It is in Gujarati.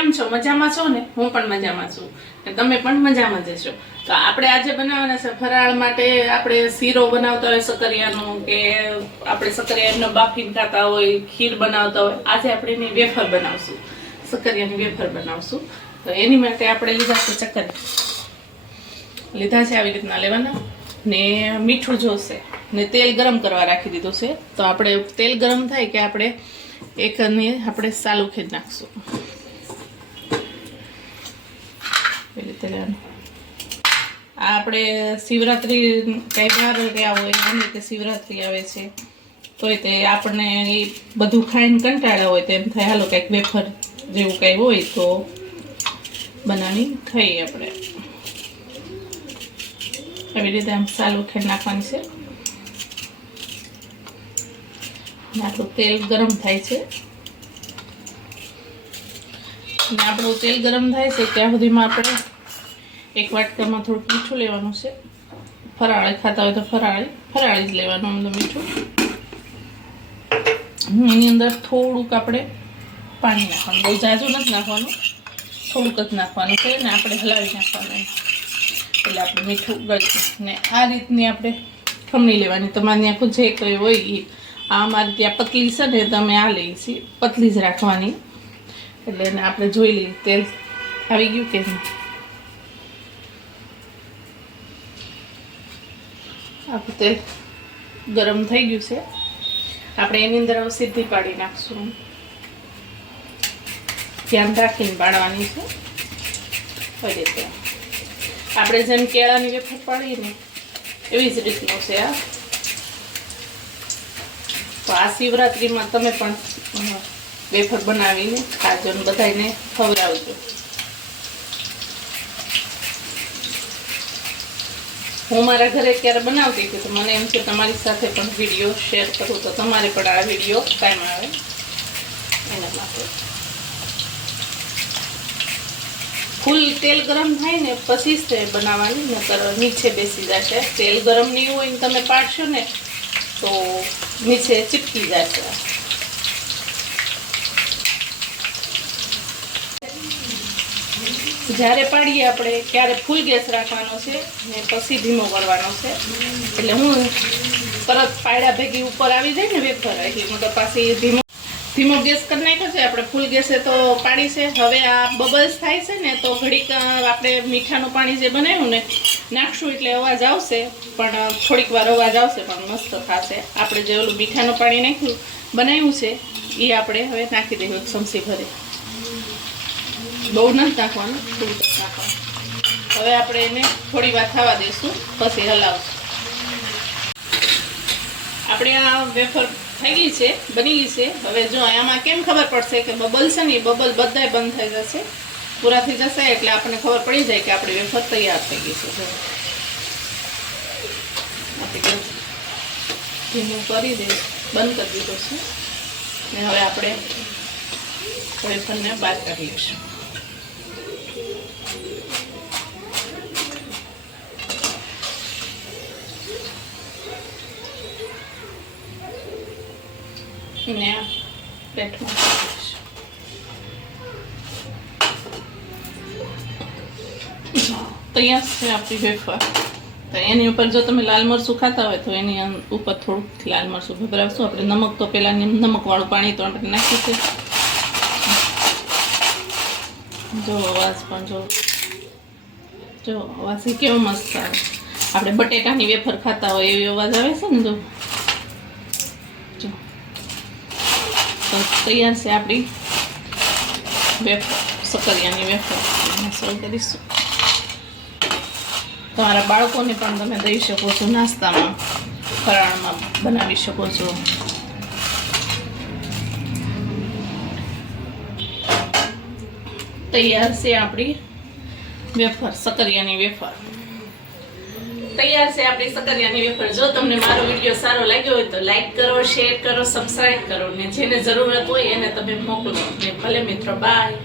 કેમ છો? મજામાં છો ને? હું પણ મજામાં છું અને તમે પણ મજામાં જ છો. તો આપણે આજે બનાવવાના છે ફરાળ માટે. આપણે શીરો બનાવતા હોય સકરિયાનો, કે આપણે સકરિયાનો બાફીને ખાતા હોય, ખીર બનાવતા હોય. આજે આપણે એની વેફર બનાવશું, સકરિયાની વેફર બનાવશું. તો એની માટે આપણે લીધા છે ચક્કરી, લીધા છે આવી રીતના લેવાના, ને મીઠું જોશે, ને તેલ ગરમ કરવા રાખી દીધું છે. તો આપણે તેલ ગરમ થાય કે આપણે એકને આપણે સાલું ખેંચી નાખશું. એ રીતે લેવાનું. આ આપણે શિવરાત્રી કઈ વાર રહ્યા હોય, એની રીતે શિવરાત્રી આવે છે તોય તે આપણને એ બધું ખાઈને કંટાળ્યા હોય તો એમ થાય હાલો કંઈક વેફર જેવું કંઈ હોય તો બનાવી ખાઈએ આપણે. આવી રીતે આમ સાલું ખેંચી નાખવાની છે. આટલું તેલ ગરમ થાય છે ને આપણું તેલ ગરમ થાય છે ત્યાં સુધીમાં આપણે એક વાટકામાં થોડુંક મીઠું લેવાનું છે. ફરાળી ખાતા હોય તો ફરાળી જ લેવાનું અંદર મીઠું. એની અંદર થોડુંક આપણે પાણી નાખવાનું, બહુ ઝાઝું નથી નાખવાનું, થોડુંક જ નાખવાનું છે ને આપણે હલાવી નાખવાનું એટલે આપણે મીઠું ગળશે. ને આ રીતની આપણે ખમણી લેવાની. તમારે આખું જે કંઈ હોય એ, આ અમારી ત્યાં પતલી છે ને તમે આ લઈ છીએ, પતલી જ રાખવાની. એટલે એને આપણે જોઈ લઈએ તેલ આવી ગયું કે નહીં. આપણું તેલ ગરમ થઈ ગયું છે. આપણે એની અંદર હવે સીધી પાડી નાખશું. ધ્યાન રાખીને પાડવાની છે. કઈ રીતે આપણે જેમ કેળાની વેફર પાડીએ ને એવી જ રીતનું છે આ. તો આ શિવરાત્રિમાં તમે પણ વેફર બનાવીને ખાજો ને બધાને ખવડાવજો. હું મારા ઘરે ક્યારે બનાવતી હતી તો મને એમ કે તમારી સાથે પણ વિડીયો શેર કરું તો તમારે પણ આ વિડીયો કામ આવે એના માટે. ફૂલ તેલ ગરમ થાય ને પછી જ બનાવવાની, નકર નીચે બેસી જશે. તેલ ગરમ નહીં હોય ને તમે પાડશો ને તો નીચે ચીપકી જશે. જ્યારે પાડીએ આપણે ત્યારે ફૂલ ગેસ રાખવાનો છે ને પછી ધીમો કરવાનો છે. એટલે હું તરત પાયડા ભેગી ઉપર આવી જાય ને વેફર, એટલે હું તો પાછી ધીમો ગેસ કરી નાખ્યો છે. આપણે ફૂલ ગેસે તો પાડી છે. હવે આ બબલ્સ થાય છે ને તો ઘડીક આપણે મીઠાનું પાણી જે બનાવ્યું ને નાખશું એટલે અવાજ આવશે, પણ થોડીક વાર અવાજ આવશે પણ મસ્ત થશે. આપણે જે ઓલું મીઠાનું પાણી નાખ્યું બનાવ્યું છે એ આપણે હવે નાખી દઈએ એક ચમચી ભરી. બહુ નથી નાખવાનું, થોડું જ નાખવાનું. હવે આપણે એને થોડી વાર થવા દઈશું પછી હલાવશું. આપણે આ વેફર થઈ ગઈ છે, બની ગઈ છે. હવે જો આમાં કેમ ખબર પડશે કે બબલ છે ને, બબલ બધાય બંધ થઈ જશે, પૂરા થઈ જશે એટલે આપણને ખબર પડી જાય કે આપણી વેફર તૈયાર થઈ ગઈ છે. ધીમું કરી દે, બંધ કરી દીધો છે ને હવે આપણે વેફરને બહાર કાઢી લઈશું. ને પ્લેટમાં તૈયાર છે આપણી વેફર. તો એની ઉપર જો તમે લાલ મરચું ખાતા હોય તો એની ઉપર થોડુંક લાલ મરચું ભભરાવશું. આપણે નમક તો પહેલાં નમકવાળું પાણી તો આપણે નાખ્યું છે. જો અવાજ પણ જો અવાજ કેવો મસ્ત આવે. આપણે બટેટાની વેફર ખાતા હોય એવી અવાજ આવે છે ને. જો તો તૈયાર છે આપણી વેફર, સકરિયાની વેફર. સર્વ કરીશું. તમારા બાળકોને પણ તમે દઈ શકો છો, નાસ્તામાં ફરાળમાં બનાવી શકો છો. તૈયાર છે આપણી વેફર, સકરિયાની વેફર તૈયાર છે. આપણી સકરિયાની વેફર. જો તમને મારો વિડીયો સારો લાગ્યો હોય તો લાઈક કરો, શેર કરો, સબસ્ક્રાઈબ કરો ને જેને જરૂરત હોય એને તમે મોકલો. ને ભલે મિત્રો, બાય.